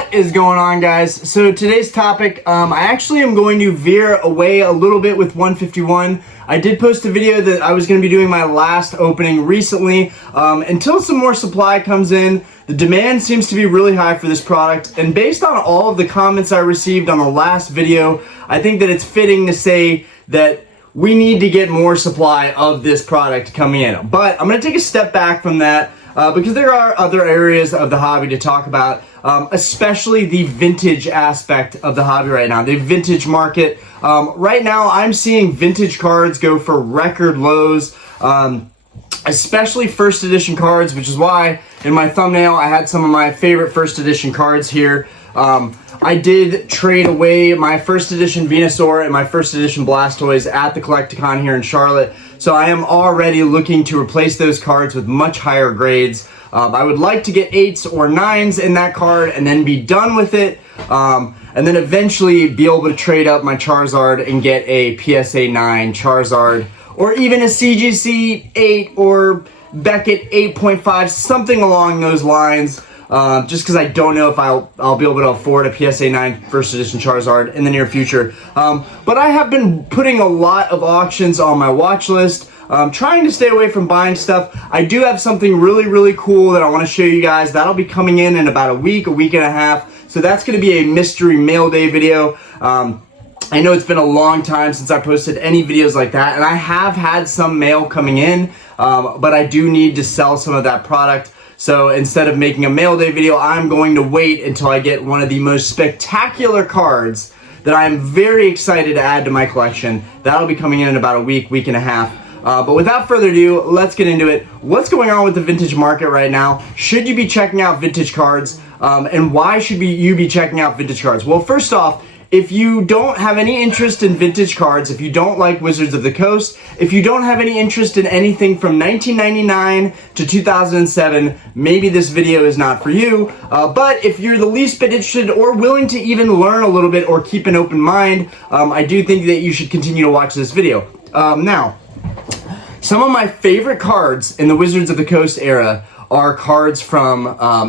What is going on, guys? So today's topic, I actually am going to veer away a little bit with 151. I did post a video that I was going to be doing my last opening recently. Until some more supply comes in, the demand seems to be really high for this product, and based on all of the comments I received on the last video, I think that it's fitting to say that we need to get more supply of this product coming in. But I'm going to take a step back from that because there are other areas of the hobby to talk about, especially the vintage aspect of the hobby right now, the vintage market. Right now, I'm seeing vintage cards go for record lows, especially first edition cards, which is why in my thumbnail I had some of my favorite first edition cards here. I did trade away my first edition Venusaur and my first edition Blastoise at the Collecticon here in Charlotte, so I am already looking to replace those cards with much higher grades. I would like to get 8s or 9s in that card and then be done with it, and then eventually be able to trade up my Charizard and get a PSA 9 Charizard, or even a CGC 8 or Beckett 8.5, something along those lines. Just because I don't know if I'll be able to afford a PSA 9 first edition Charizard in the near future. But I have been putting a lot of auctions on my watch list, trying to stay away from buying stuff. I do have something really cool that I want to show you guys. That'll be coming in about a week and a half. So that's going to be a mystery mail day video. I know it's been a long time since I posted any videos like that, and I have had some mail coming in, but I do need to sell some of that product. So instead of making a mail day video, I'm going to wait until I get one of the most spectacular cards that I'm very excited to add to my collection. That'll be coming in about a week and a half. But without further ado, let's get into it. What's going on with the vintage market right now? Should you be checking out vintage cards? And why should you be checking out vintage cards? Well, first off, if you don't have any interest in vintage cards, if you don't like Wizards of the Coast, if you don't have any interest in anything from 1999 to 2007, maybe this video is not for you. But if you're the least bit interested or willing to even learn a little bit or keep an open mind, I do think that you should continue to watch this video. Now, some of my favorite cards in the Wizards of the Coast era are cards from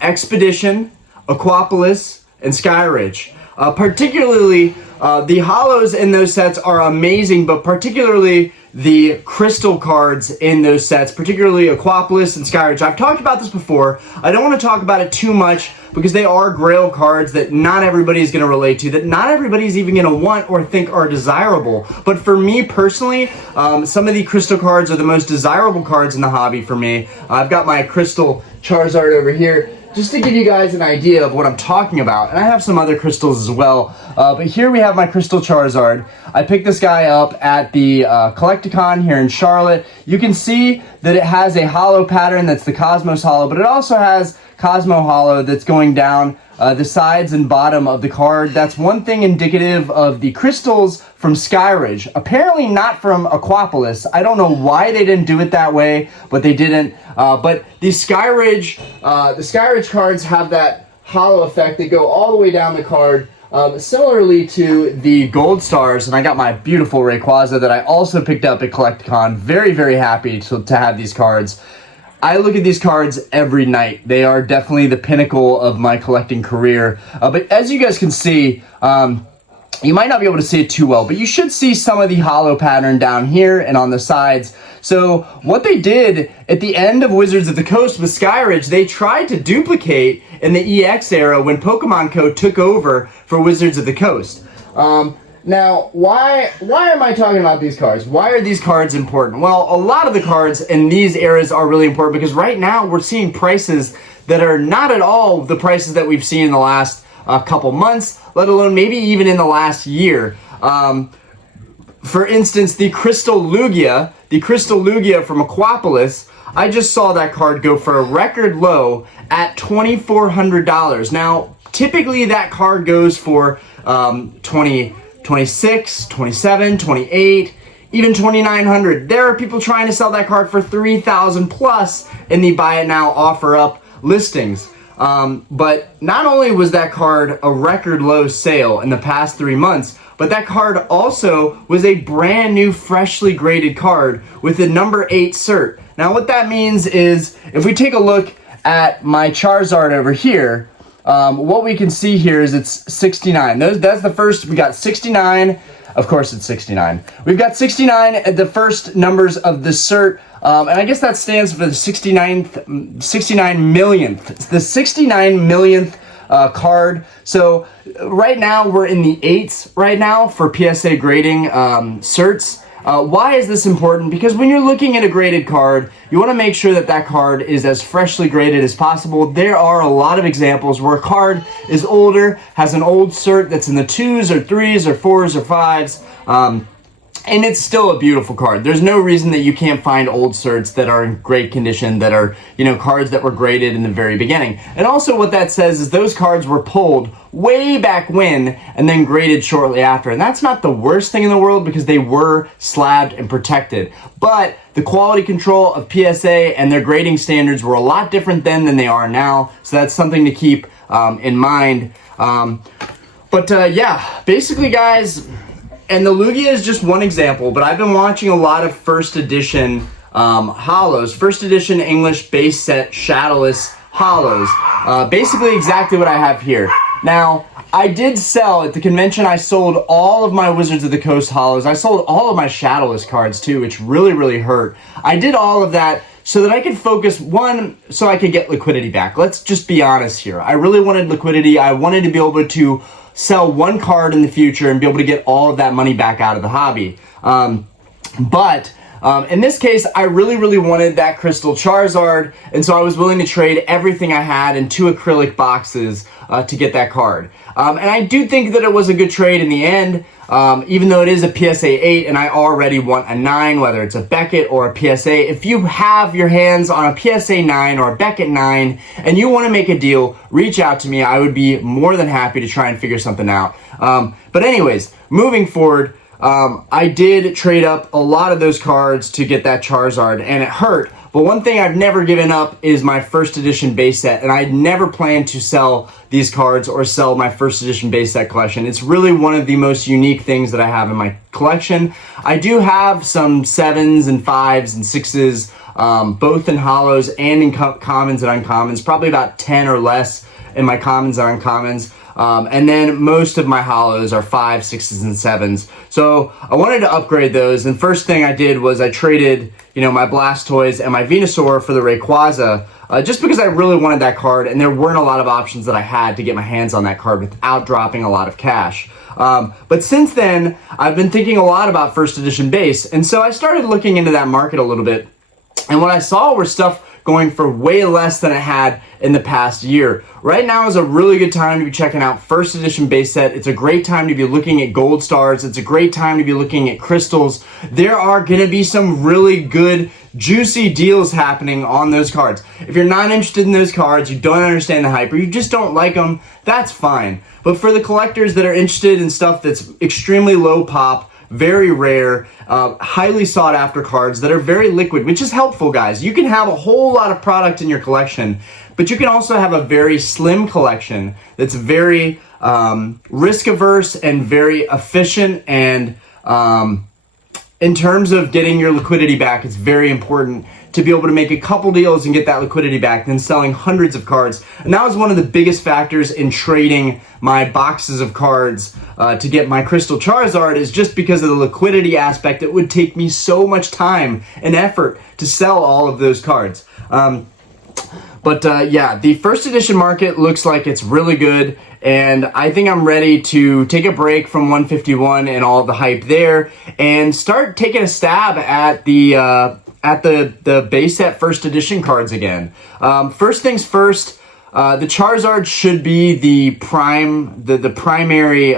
Expedition, Aquapolis, and Skyridge. Particularly, the holos in those sets are amazing, but particularly the crystal cards in those sets, particularly Aquapolis and Skyridge. I've talked about this before. I don't want to talk about it too much because they are grail cards that not everybody is going to relate to, that not everybody is even going to want or think are desirable. But for me personally, some of the crystal cards are the most desirable cards in the hobby for me. I've got my crystal Charizard over here, just to give you guys an idea of what I'm talking about. And I have some other crystals as well. But here we have my crystal Charizard. I picked this guy up at the Collecticon here in Charlotte. You can see that it has a holo pattern that's the Cosmos holo, but it also has Cosmo holo that's going down the sides and bottom of the card. That's one thing indicative of the crystals from Skyridge. Apparently not from Aquapolis. I don't know why they didn't do it that way, but they didn't. But the Skyridge cards have that holo effect. They go all the way down the card, similarly to the Gold Stars. And I got my beautiful Rayquaza that I also picked up at Collecticon. Very happy to have these cards. I look at these cards every night. They are definitely the pinnacle of my collecting career. But as you guys can see, you might not be able to see it too well, but you should see some of the holo pattern down here and on the sides. So what they did at the end of Wizards of the Coast with Skyridge, they tried to duplicate in the EX era when Pokemon Co. took over for Wizards of the Coast. Now, why am I talking about these cards? Why are these cards important? Well, a lot of the cards in these eras are really important because right now we're seeing prices that are not at all the prices that we've seen in the last couple months, let alone maybe even in the last year. For instance, the Crystal Lugia from Aquapolis, I just saw that card go for a record low at $2,400. Now, typically that card goes for 26, 27, 28, even 2,900. There are people trying to sell that card for 3,000 plus in the buy it now, offer up listings. But not only was that card a record low sale in the past 3 months, but that card also was a brand new freshly graded card with a number 8 cert. Now what that means is if we take a look at my Charizard over here, what we can see here is it's 69. That's the first. We got 69. Of course, it's 69. We've got 69 at the first numbers of the cert, and I guess that stands for the 69 millionth. It's the 69 millionth card. So right now we're in the 8s right now for PSA grading certs. Why is this important? Because when you're looking at a graded card, you want to make sure that that card is as freshly graded as possible. There are a lot of examples where a card is older, has an old cert that's in the 2s or 3s or 4s or 5s, and it's still a beautiful card. There's no reason that you can't find old certs that are in great condition, that are, you know, cards that were graded in the very beginning. And also what that says is those cards were pulled way back when and then graded shortly after. And that's not the worst thing in the world because they were slabbed and protected. But the quality control of PSA and their grading standards were a lot different then than they are now. So that's something to keep in mind. Yeah, basically guys, and the Lugia is just one example, but I've been watching a lot of first edition holos, first edition English base set shadowless holos. Basically exactly what I have here. Now, I did sell at the convention, I sold all of my Wizards of the Coast holos. I sold all of my shadowless cards too, which really hurt. I did all of that so that I could focus, one, so I could get liquidity back. Let's just be honest here. I really wanted liquidity. I wanted to be able to sell one card in the future and be able to get all of that money back out of the hobby. In this case, I really wanted that Crystal Charizard, and so I was willing to trade everything I had in 2 acrylic boxes to get that card. And I do think that it was a good trade in the end, even though it is a PSA 8 and I already want a 9, whether it's a Beckett or a PSA. If you have your hands on a PSA 9 or a Beckett 9 and you want to make a deal, reach out to me. I would be more than happy to try and figure something out. But anyways, moving forward, I did trade up a lot of those cards to get that Charizard, and it hurt. But one thing I've never given up is my first edition base set, and I never plan to sell these cards or sell my first edition base set collection. It's really one of the most unique things that I have in my collection. I do have some 7s and 5s and 6s, both in holos and in commons and uncommons, probably about 10 or less in my commons and uncommons. And then most of my holos are 5s, 6s, and 7s. So I wanted to upgrade those, and first thing I did was I traded, you know, my Blastoise and my Venusaur for the Rayquaza, just because I really wanted that card, and there weren't a lot of options that I had to get my hands on that card without dropping a lot of cash. But since then, I've been thinking a lot about first edition base, and so I started looking into that market a little bit, and what I saw were stuff going for way less than it had in the past year. Right now is a really good time to be checking out first edition base set. It's a great time to be looking at gold stars. It's a great time to be looking at crystals. There are going to be some really good, juicy deals happening on those cards. If you're not interested in those cards, you don't understand the hype, or you just don't like them, that's fine. But for the collectors that are interested in stuff that's extremely low pop, very rare, highly sought after cards that are very liquid, which is helpful, guys. You can have a whole lot of product in your collection, but you can also have a very slim collection that's very risk averse and very efficient, and in terms of getting your liquidity back, it's very important to be able to make a couple deals and get that liquidity back than selling hundreds of cards. And that was one of the biggest factors in trading my boxes of cards to get my Crystal Charizard, is just because of the liquidity aspect. It would take me so much time and effort to sell all of those cards. Yeah, the first edition market looks like it's really good, and I think I'm ready to take a break from 151 and all the hype there and start taking a stab at the base set first edition cards again. First things first, the Charizard should be the primary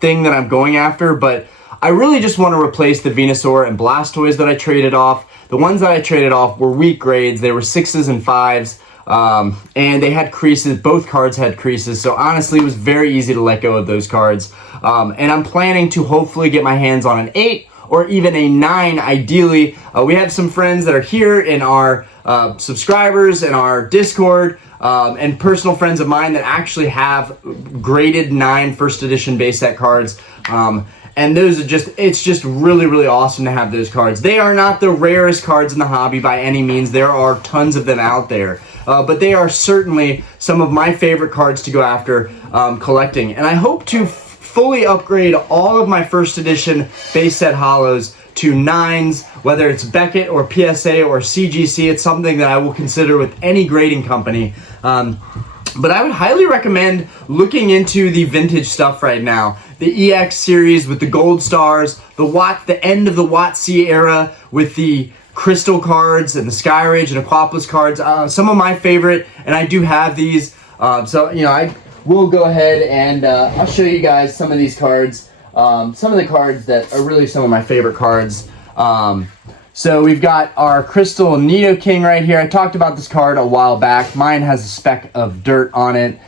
thing that I'm going after, but I really just want to replace the Venusaur and Blastoise that I traded off. The ones that I traded off were weak grades. They were 6s and 5s. And they had creases. Both cards had creases, so honestly it was very easy to let go of those cards. And I'm planning to hopefully get my hands on an 8 or even a 9 ideally. We have some friends that are here in our subscribers and our Discord, and personal friends of mine that actually have graded 9 first edition base set cards. And those are it's just really, really awesome to have those cards. They are not the rarest cards in the hobby by any means. There are tons of them out there. But they are certainly some of my favorite cards to go after collecting. And I hope to fully upgrade all of my first edition base set holos to 9s, whether it's Beckett or PSA or CGC. It's something that I will consider with any grading company. But I would highly recommend looking into the vintage stuff right now. The EX series with the gold stars, the end of the WotC era with the crystal cards and the Skyridge and Aquapolis cards. Some of my favorite, and I do have these. So, you know, I will go ahead and I'll show you guys some of these cards. Some of the cards that are really some of my favorite cards. So we've got our Crystal Nidoking right here. I talked about this card a while back. Mine has a speck of dirt on it,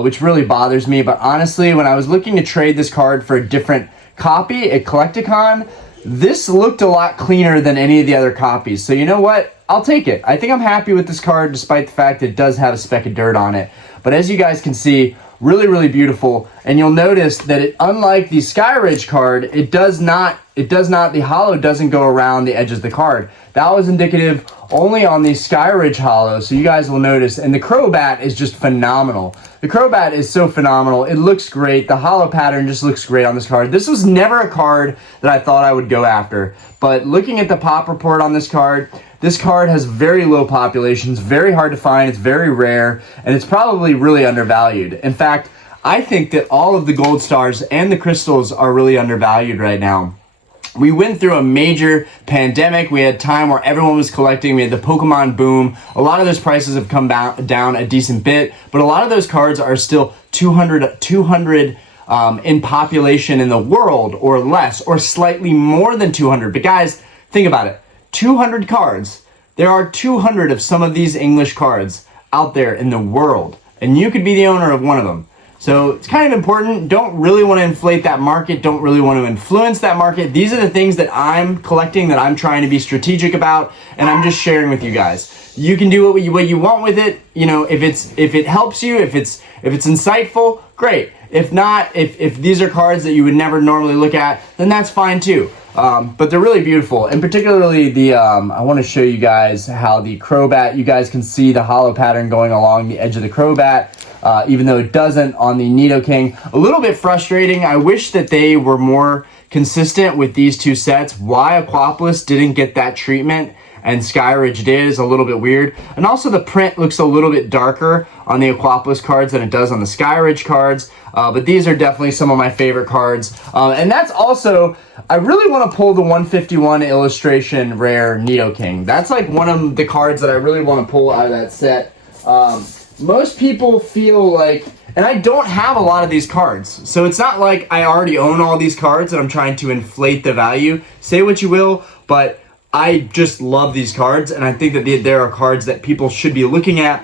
which really bothers me. But honestly, when I was looking to trade this card for a different copy at Collecticon, this looked a lot cleaner than any of the other copies. So you know what? I'll take it. I think I'm happy with this card despite the fact that it does have a speck of dirt on it. But as you guys can see, really, really beautiful. And you'll notice that unlike the Skyridge card, the holo doesn't go around the edges of the card. That was indicative only on the Skyridge holo, so you guys will notice. And the Crobat is just phenomenal. The Crobat is so phenomenal. It looks great. The holo pattern just looks great on this card. This was never a card that I thought I would go after. But looking at the pop report on this card has very low populations, very hard to find, it's very rare, and it's probably really undervalued. In fact, I think that all of the gold stars and the crystals are really undervalued right now. We went through a major pandemic. We had time where everyone was collecting. We had the Pokemon boom. A lot of those prices have come down a decent bit, but a lot of those cards are still 200 in population in the world or less, or slightly more than 200. But guys, think about it. 200 cards. There are 200 of some of these English cards out there in the world, and you could be the owner of one of them. So it's kind of important. Don't really want to inflate that market. Don't really want to influence that market. These are the things that I'm collecting, that I'm trying to be strategic about, and I'm just sharing with you guys. You can do what you want with it. You know, if it helps you, if it's insightful, great. If not, if these are cards that you would never normally look at, then that's fine too. But they're really beautiful, and particularly the, I want to show you guys how the Crobat, you guys can see the holo pattern going along the edge of the Crobat, even though it doesn't on the Nidoking. A little bit frustrating. I wish that they were more consistent with these two sets. Why Aquapolis didn't get that treatment and Skyridge did is a little bit weird. And also the print looks a little bit darker on the Aquapolis cards than it does on the Skyridge cards. But these are definitely some of my favorite cards. And that's also, I really want to pull the 151 illustration rare Nidoking. That's like one of the cards that I really want to pull out of that set. Most people feel like, and I don't have a lot of these cards, so it's not like I already own all these cards and I'm trying to inflate the value. Say what you will, but I just love these cards, and I think that there are cards that people should be looking at.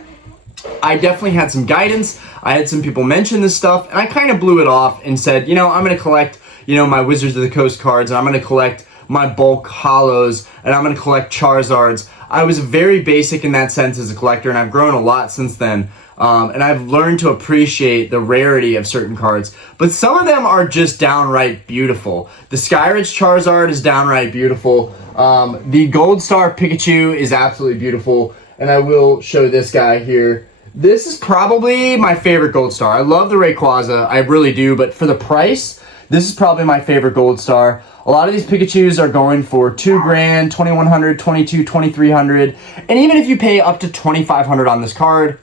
I definitely had some guidance. I had some people mention this stuff, and I kind of blew it off and said, you know, I'm going to collect, you know, my Wizards of the Coast cards, and I'm going to collect my bulk holos, and I'm going to collect Charizards. I was very basic in that sense as a collector, and I've grown a lot since then. And I've learned to appreciate the rarity of certain cards. But some of them are just downright beautiful. The Skyridge Charizard is downright beautiful. The Gold Star Pikachu is absolutely beautiful. And I will show this guy here. This is probably my favorite Gold Star. I love the Rayquaza, I really do. But for the price, this is probably my favorite Gold Star. A lot of these Pikachus are going for $2 grand, $2,100, $2,200, $2,300. And even if you pay up to $2,500 on this card,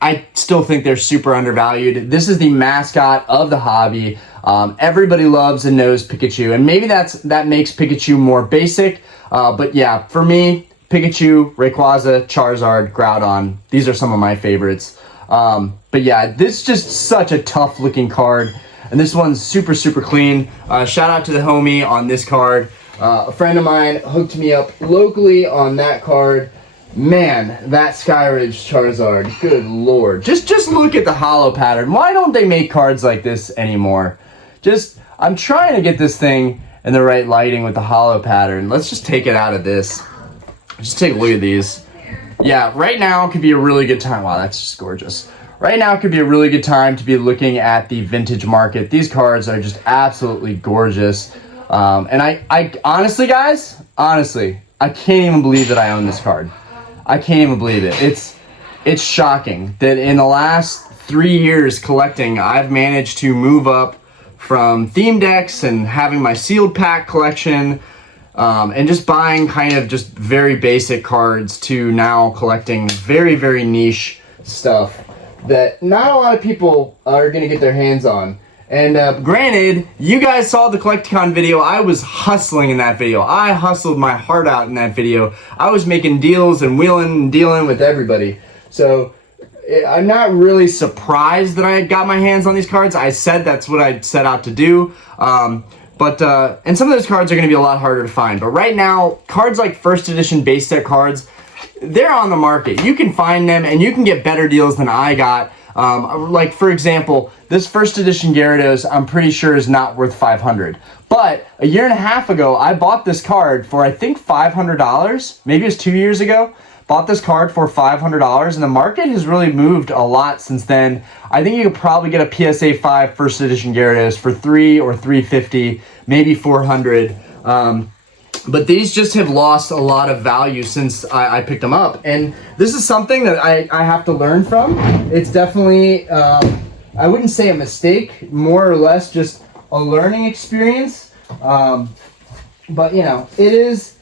I still think they're super undervalued. This is the mascot of the hobby. Everybody loves and knows Pikachu, and maybe that makes Pikachu more basic. But yeah, for me, Pikachu, Rayquaza, Charizard, Groudon, these are some of my favorites. But yeah, this is just such a tough looking card, and this one's super, super clean. Shout out to the homie on this card. A friend of mine hooked me up locally on that card. Man, that Skyridge Charizard, good lord. Just look at the holo pattern. Why don't they make cards like this anymore? I'm trying to get this thing in the right lighting with the holo pattern. Let's just take it out of this. Just take a look at these. Yeah, right now could be a really good time. Wow, that's just gorgeous. right now could be a really good time to be looking at the vintage market. These cards are just absolutely gorgeous. And I honestly, guys, I can't even believe that I own this card. I can't even believe it. It's shocking that in the last 3 years collecting, I've managed to move up from theme decks and having my sealed pack collection, and just buying kind of just very basic cards to now collecting very, very niche stuff that not a lot of people are going to get their hands on. And granted, you guys saw the Collecticon video. I was hustling in that video. I hustled my heart out in that video. I was making deals and wheeling and dealing with everybody. So I'm not really surprised that I got my hands on these cards. I said that's what I set out to do. And some of those cards are going to be a lot harder to find. But right now, cards like first edition base set cards, they're on the market. You can find them and you can get better deals than I got. Like for example, this first edition Gyarados, I'm pretty sure is not worth $500. But a year and a half ago, I bought this card for I think $500. Maybe it was 2 years ago. Bought this card for $500, and the market has really moved a lot since then. I think you could probably get a PSA 5 first edition Gyarados for $300 or $350, maybe $400. But these just have lost a lot of value since I picked them up. And this is something that I have to learn from. It's definitely, I wouldn't say a mistake, more or less just a learning experience. But, you know, it is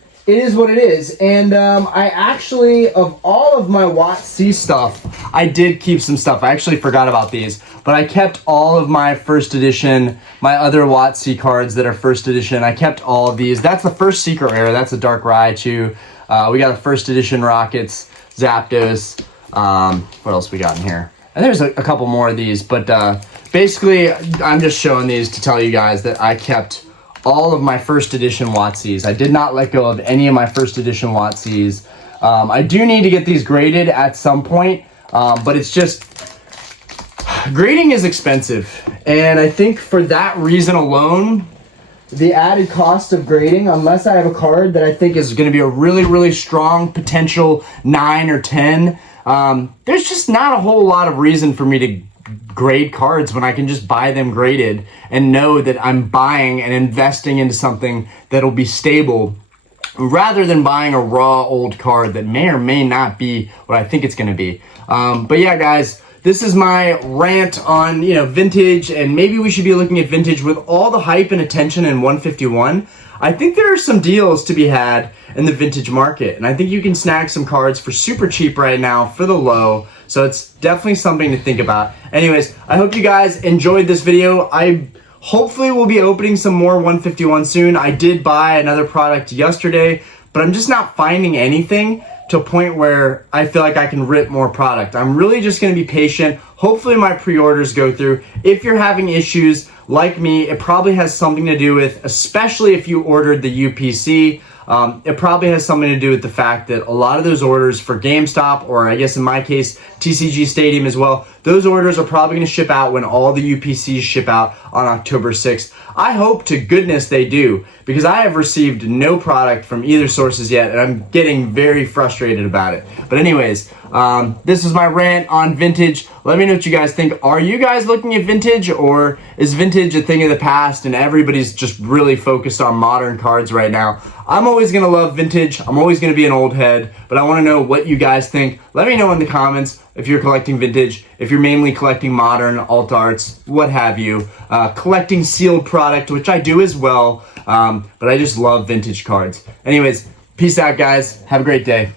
what it is. And I actually, of all of my WotC stuff, I did keep some stuff. I actually forgot about these. But I kept all of my first edition, my other WotC cards that are first edition. I kept all of these. That's the first secret rare. That's a Dark Raichu. We got a first edition Rockets, Zapdos. What else we got in here? And there's a couple more of these. But basically, I'm just showing these to tell you guys that I kept all of my first edition WotCs. I did not let go of any of my first edition WotCs. I do need to get these graded at some point, but it's just, grading is expensive. And I think for that reason alone, the added cost of grading, unless I have a card that I think is going to be a really, really strong potential 9 or 10, there's just not a whole lot of reason for me to grade cards when I can just buy them graded and know that I'm buying and investing into something that'll be stable, rather than buying a raw old card that may or may not be what I think it's going to be. But yeah, guys, this is my rant on, you know, vintage, and maybe we should be looking at vintage with all the hype and attention in 151. I think there are some deals to be had in the vintage market, and I think you can snag some cards for super cheap right now for the low. So it's definitely something to think about. Anyways, I hope you guys enjoyed this video. I hopefully will be opening some more 151 soon. I did buy another product yesterday, but I'm just not finding anything to a point where I feel like I can rip more product. I'm really just gonna be patient. Hopefully my pre-orders go through. If you're having issues like me, it probably has something to do with, especially if you ordered the UPC, it probably has something to do with the fact that a lot of those orders for GameStop, or I guess in my case, TCG Stadium as well, those orders are probably going to ship out when all the UPCs ship out on October 6th. I hope to goodness they do, because I have received no product from either sources yet, and I'm getting very frustrated about it. But anyways, this is my rant on vintage. Let me know what you guys think. Are you guys looking at vintage, or is vintage a thing of the past and everybody's just really focused on modern cards right now? I'm always going to love vintage. I'm always going to be an old head, but I want to know what you guys think. Let me know in the comments if you're collecting vintage, if you're mainly collecting modern, alt arts, what have you. Collecting sealed product, which I do as well, but I just love vintage cards. Anyways, peace out, guys. Have a great day.